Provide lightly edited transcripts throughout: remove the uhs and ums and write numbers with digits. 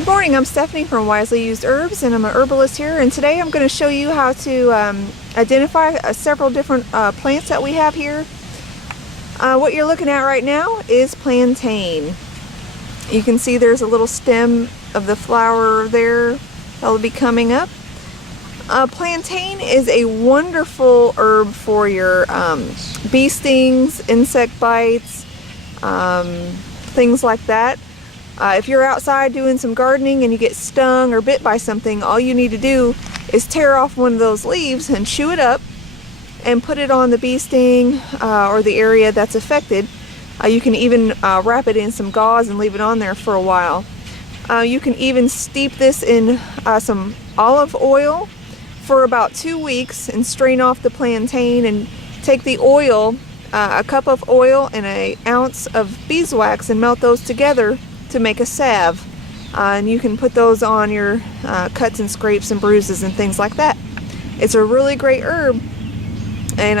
Good morning, I'm Stephanie from Wisely Used Herbs, and I'm an herbalist here, and today I'm going to show you how to identify several different plants that we have here. What you're looking at right now is plantain. You can see there's a little stem of the flower there that will be coming up. Plantain is a wonderful herb for your bee stings, insect bites, things like that. If you're outside doing some gardening and you get stung or bit by something, all you need to do is tear off one of those leaves and chew it up and put it on the bee sting or the area that's affected. You can even wrap it in some gauze and leave it on there for a while. You can even steep this in some olive oil for about 2 weeks and strain off the plantain and take the oil, a cup of oil and an ounce of beeswax, and melt those together to make a salve, and you can put those on your cuts and scrapes and bruises and things like that. It's a really great herb, and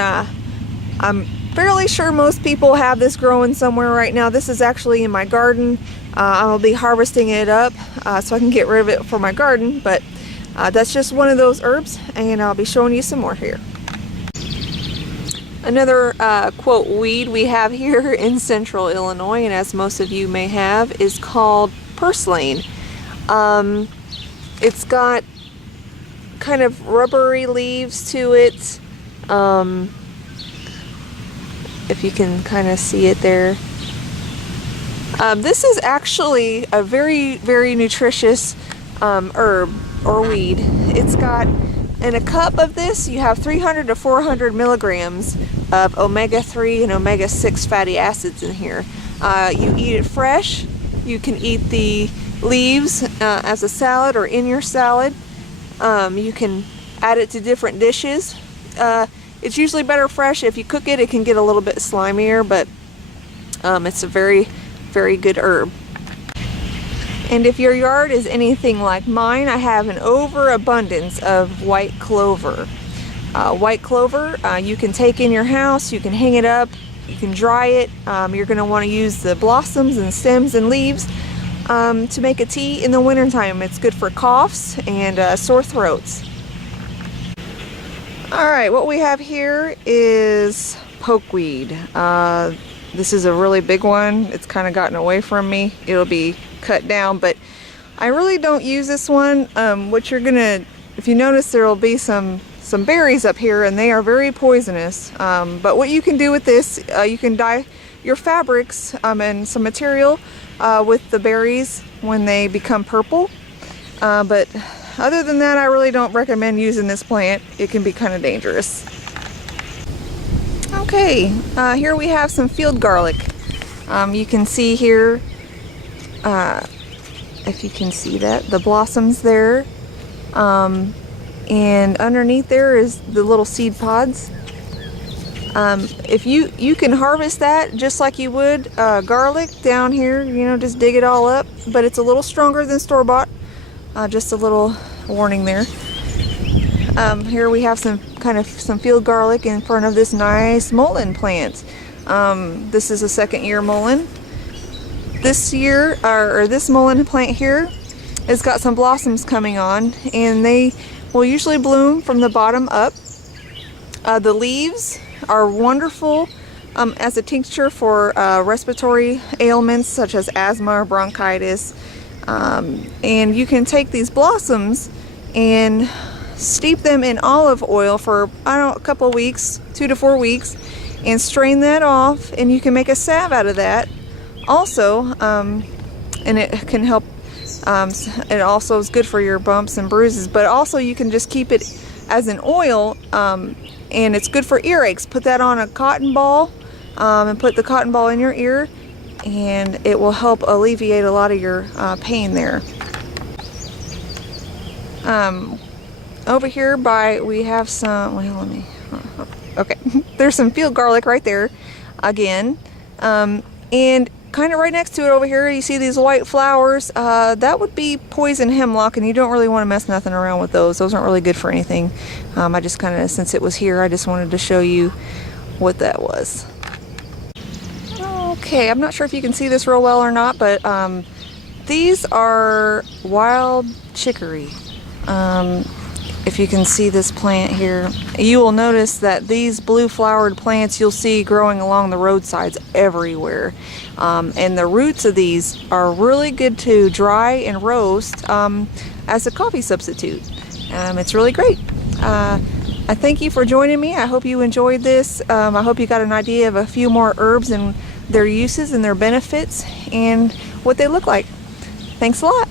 I'm fairly sure most people have this growing somewhere right now. This is actually in my garden. I'll be harvesting it up so I can get rid of it for my garden, but that's just one of those herbs, and I'll be showing you some more here. Another quote weed we have here in central Illinois, and as most of you may have, is called purslane. It's got kind of rubbery leaves to it. If you can kind of see it there. This is actually a very, very nutritious herb or weed. It's got, in a cup of this, you have 300 to 400 milligrams of omega-3 and omega-6 fatty acids in here. You eat it fresh. You can eat the leaves as a salad or in your salad. You can add it to different dishes. It's usually better fresh. If you cook it, it can get a little bit slimier, but it's a very, very good herb. And if your yard is anything like mine, I have an overabundance of white clover. White clover you can take in your house, you can hang it up, you can dry it. You're going to want to use the blossoms and stems and leaves to make a tea in the wintertime. It's good for coughs and sore throats. Alright, what we have here is pokeweed. This is a really big one. It's kind of gotten away from me. It'll be cut down, but I really don't use this one. What you're gonna, if you notice, there will be some berries up here, and they are very poisonous. But what you can do with this, you can dye your fabrics and some material with the berries when they become purple. But other than that, I really don't recommend using this plant. It can be kind of dangerous. Okay, here we have some field garlic. You can see here, if you can see that, the blossoms there. And underneath there is the little seed pods. If you can harvest that just like you would garlic down here, you know, just dig it all up, but it's a little stronger than store-bought. Just a little warning there. Here we have some field garlic in front of this nice mullein plant. This is a second-year mullein. This year, or this mullein plant here, has got some blossoms coming on, and they will usually bloom from the bottom up. The leaves are wonderful as a tincture for respiratory ailments such as asthma or bronchitis. And you can take these blossoms and steep them in olive oil for, I don't know, a couple of weeks, 2 to 4 weeks, and strain that off, and you can make a salve out of that also. And it can help. It also is good for your bumps and bruises, but also you can just keep it as an oil, and it's good for earaches. Put that on a cotton ball and put the cotton ball in your ear, and it will help alleviate a lot of your pain there. Over here we have some, well, okay, there's some field garlic right there again, and kind of right next to it over here, you see these white flowers. That would be poison hemlock, and you don't really want to mess nothing around with those. Those aren't really good for anything. I just kind of, since it was here, I just wanted to show you what that was. Okay, I'm not sure if you can see this real well or not, but these are wild chicory. If you can see this plant here, you will notice that these blue flowered plants you'll see growing along the roadsides everywhere. And the roots of these are really good to dry and roast as a coffee substitute. It's really great. I thank you for joining me. I hope you enjoyed this. I hope you got an idea of a few more herbs and their uses and their benefits and what they look like. Thanks a lot.